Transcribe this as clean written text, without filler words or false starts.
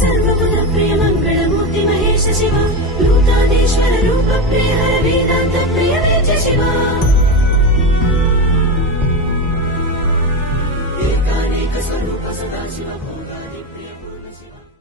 सर्वगुण प्रिय मंगलमूर्ति महेश शिव भूतादेश्वर रूप प्रिय हर वेदांत प्रिय वेद शिव एकानेक स्वरूप सदा शिव भोगादि प्रिय पूर्ण शिव।